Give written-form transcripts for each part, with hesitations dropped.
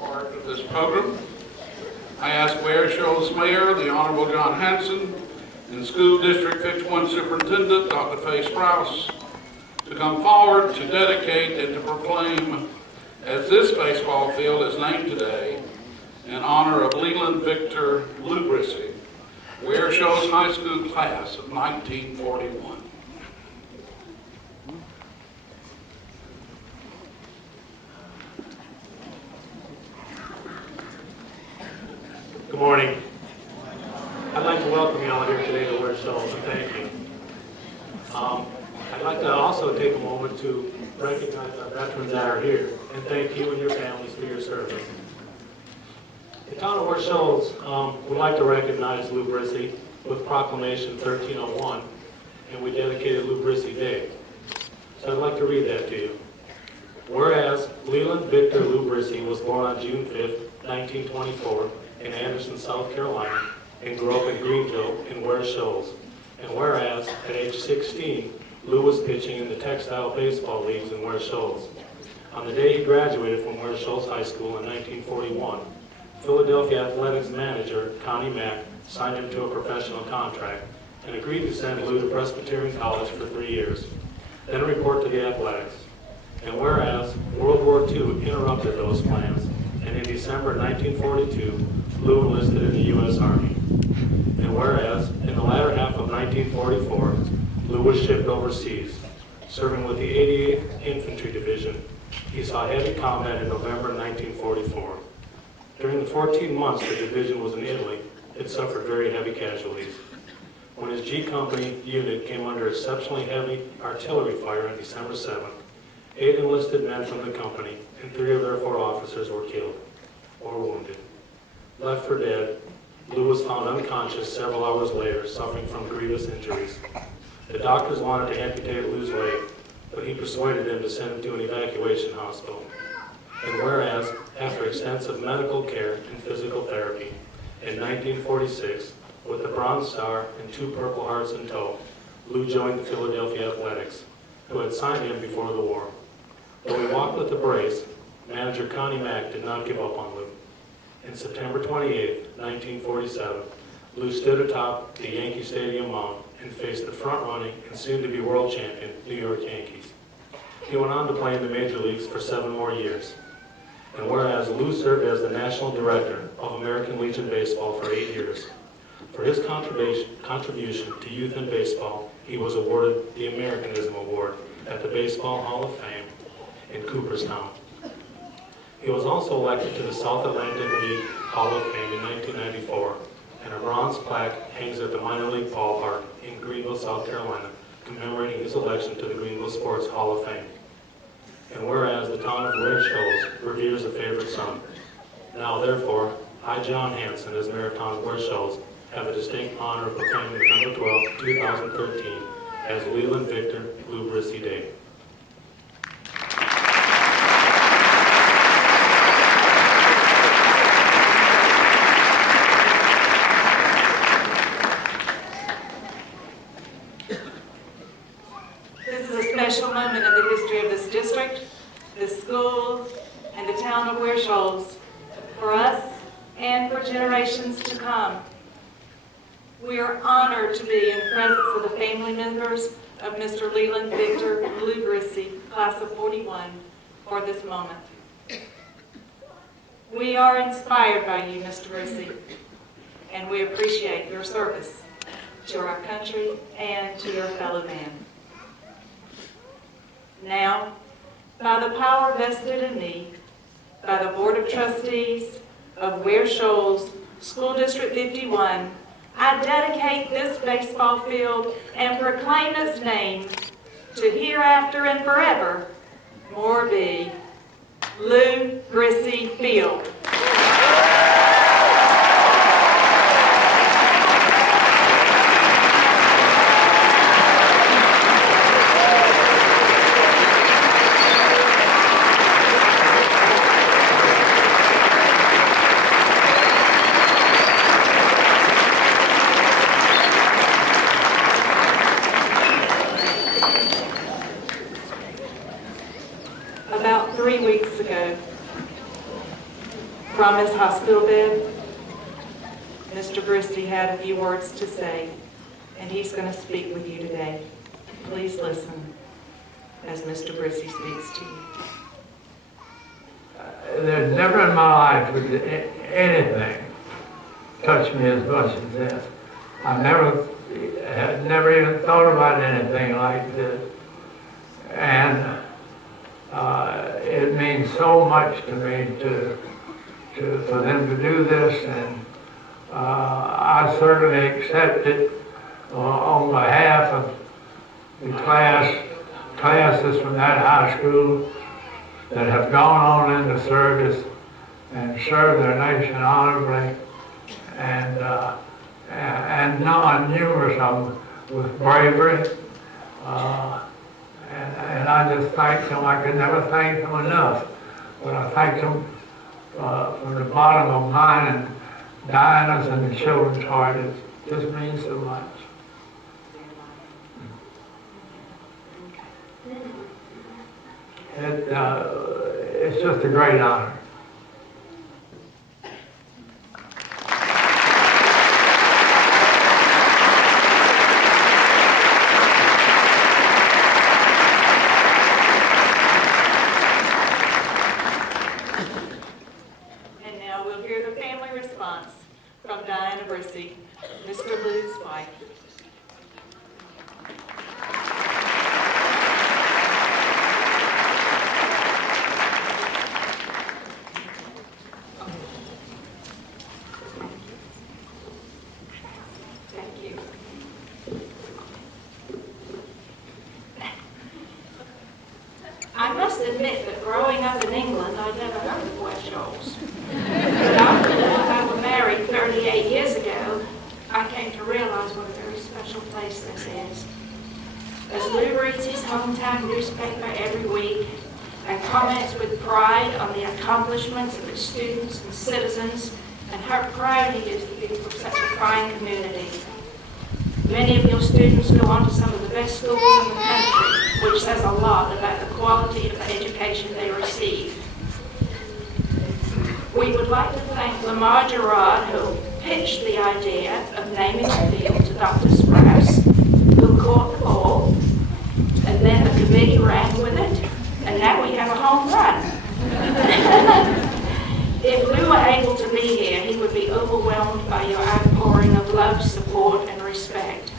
part of this program. I ask Ware Shoals Mayor, the Honorable John Hanson, and School District 51 Superintendent, Dr. Faye Sprouse, to come forward to dedicate and to proclaim, as this baseball field is named today, in honor of Leland Victor Lou Brissie, Ware Shoals High School class of 1941. Good morning. I'd like to welcome you all here today to Ware Shoals and thank you. I'd like to also take a moment to recognize our veterans that are here and thank you and your families for your service. The Town of Ware Shoals would like to recognize Lou Brissie with Proclamation 1301, and we dedicated Lou Brissie Day. So I'd like to read that to you. Whereas Leland Victor Lou Brissie was born on June 5th, 1924, in Anderson, South Carolina, and grew up in Greenville in Ware Shoals. And whereas, at age 16, Lou was pitching in the Textile baseball leagues in Ware Shoals. On the day he graduated from Ware Shoals High School in 1941, Philadelphia Athletics manager Connie Mack signed him to a professional contract and agreed to send Lou to Presbyterian College for 3 years, then report to the Athletics. And whereas World War II interrupted those plans, and in December 1942, Lou enlisted in the U.S. Army. And whereas, in the latter half of 1944, Lou was shipped overseas, serving with the 88th Infantry Division. He saw heavy combat in November 1944. During the 14 months the division was in Italy, it suffered very heavy casualties. When his G Company unit came under exceptionally heavy artillery fire on December 7th, 8 enlisted men from the company and 3 of their 4 officers were killed or wounded. Left for dead, Lou was found unconscious several hours later, suffering from grievous injuries. The doctors wanted to amputate Lou's leg, but he persuaded them to send him to an evacuation hospital. And whereas, after extensive medical care and physical therapy, in 1946, with the Bronze Star and 2 Purple Hearts in tow, Lou joined the Philadelphia Athletics, who had signed him before the war. Though he walked with a brace, manager Connie Mack did not give up on Lou. In September 28, 1947, Lou stood atop the Yankee Stadium mound and faced the front-running and soon-to-be world champion New York Yankees. He went on to play in the major leagues for 7 more years. And whereas Lou served as the national director of American Legion Baseball for 8 years, for his contribution to youth in baseball, he was awarded the Americanism Award at the Baseball Hall of Fame in Cooperstown. He was also elected to the South Atlantic League Hall of Fame in 1994, and a bronze plaque hangs at the minor league ballpark in Greenville, South Carolina, commemorating his election to the Greenville Sports Hall of Fame. And whereas the Town of Ware Shoals reveres a favorite son, now therefore, I, John Hanson, as Mayor of Town of Ware Shoals, have the distinct honor of proclaiming November 12, 2013 as Leland Victor Lou Brissie Day. This is a special moment in the history of this district, this school, and the Town of Ware Shoals, for us and for generations to come. We are honored to be in presence of the family members of Mr. Leland Victor Lou Brissie, class of 41, for this moment. We are inspired by you, Mr. Brissie, and we appreciate your service to our country and to your fellow man. Now, by the power vested in me, by the Board of Trustees of Ware Shoals School District 51, I dedicate this baseball field and proclaim its name to hereafter and forever more be Lou Brissie Field. About 3 weeks ago, from his hospital bed, Mr. Brissie had a few words to say, and he's going to speak with you today. Please listen as Mr. Brissie speaks to you. There's never in my life would anything touch me as much as this. I had never even thought about anything like this. And it means so much to me for them to do this, and I certainly accept it on behalf of the classes from that high school that have gone on into service and served their nation honorably, and numerous of them with bravery. And I just thank them. I could never thank them enough. But I thank them from the bottom of mine and Diana's and the children's heart. It just means so much. It's just a great honor. And now we'll hear the family response from Diana Brissie, Mr. Lou's wife. Thank you. I must admit that growing up in England, I'd never heard of Ware Shoals. But after I was married 38 years ago, I came to realize what a very special place this is. As Lou reads his hometown newspaper every week and comments with pride on the accomplishments of its students and citizens and how proud he is to be from such a fine community. Many of your students go on to some of the best schools in the country, which says a lot about the quality of the education they receive. We would like to thank Lamar Gerard, who pitched the idea of naming the field to Dr. Sprouse, who caught the ball, and then the committee ran with it, and now we have a home run. If Lou were able to be here, he would be overwhelmed by your outpouring of love, support, and respect.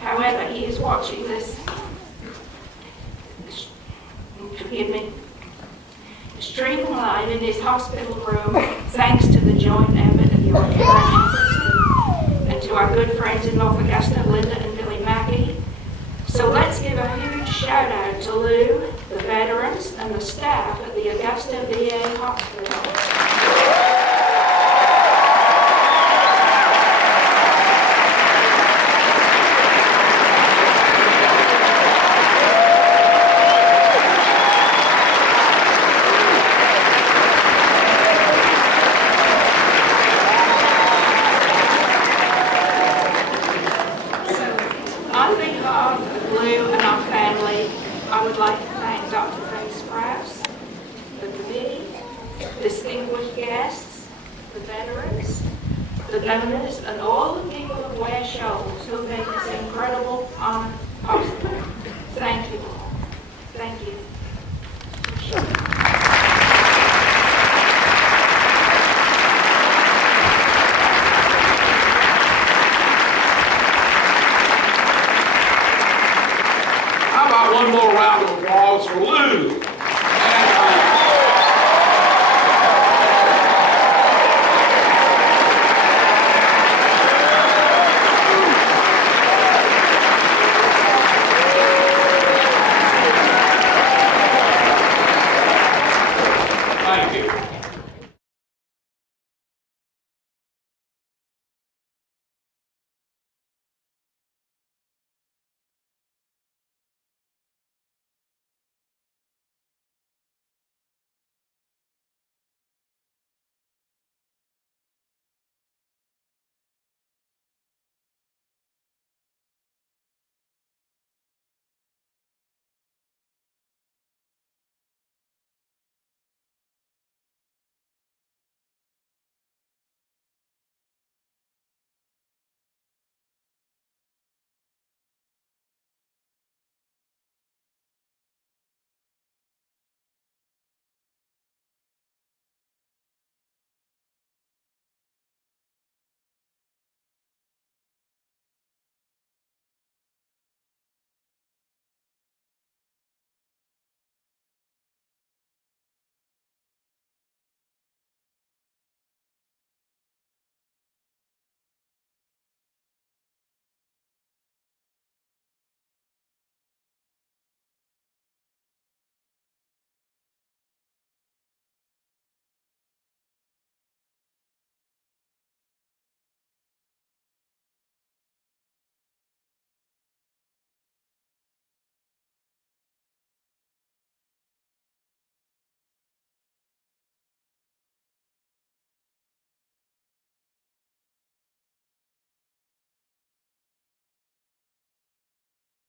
However, he is watching this, stream live in his hospital room, thanks to the joint effort of your parents and to our good friends in North Augusta, Linda and Billy Mackey. So let's give a huge shout out to Lou, the veterans, and the staff at the Augusta VA Hospital. On behalf of Lou and our family, I would like to thank Dr. Sprouse, the committee, distinguished guests, the veterans, the donors, and all the people of Ware Shoals who made this incredible honor possible. Thank you all. Thank you. How about one more round of applause for Lou?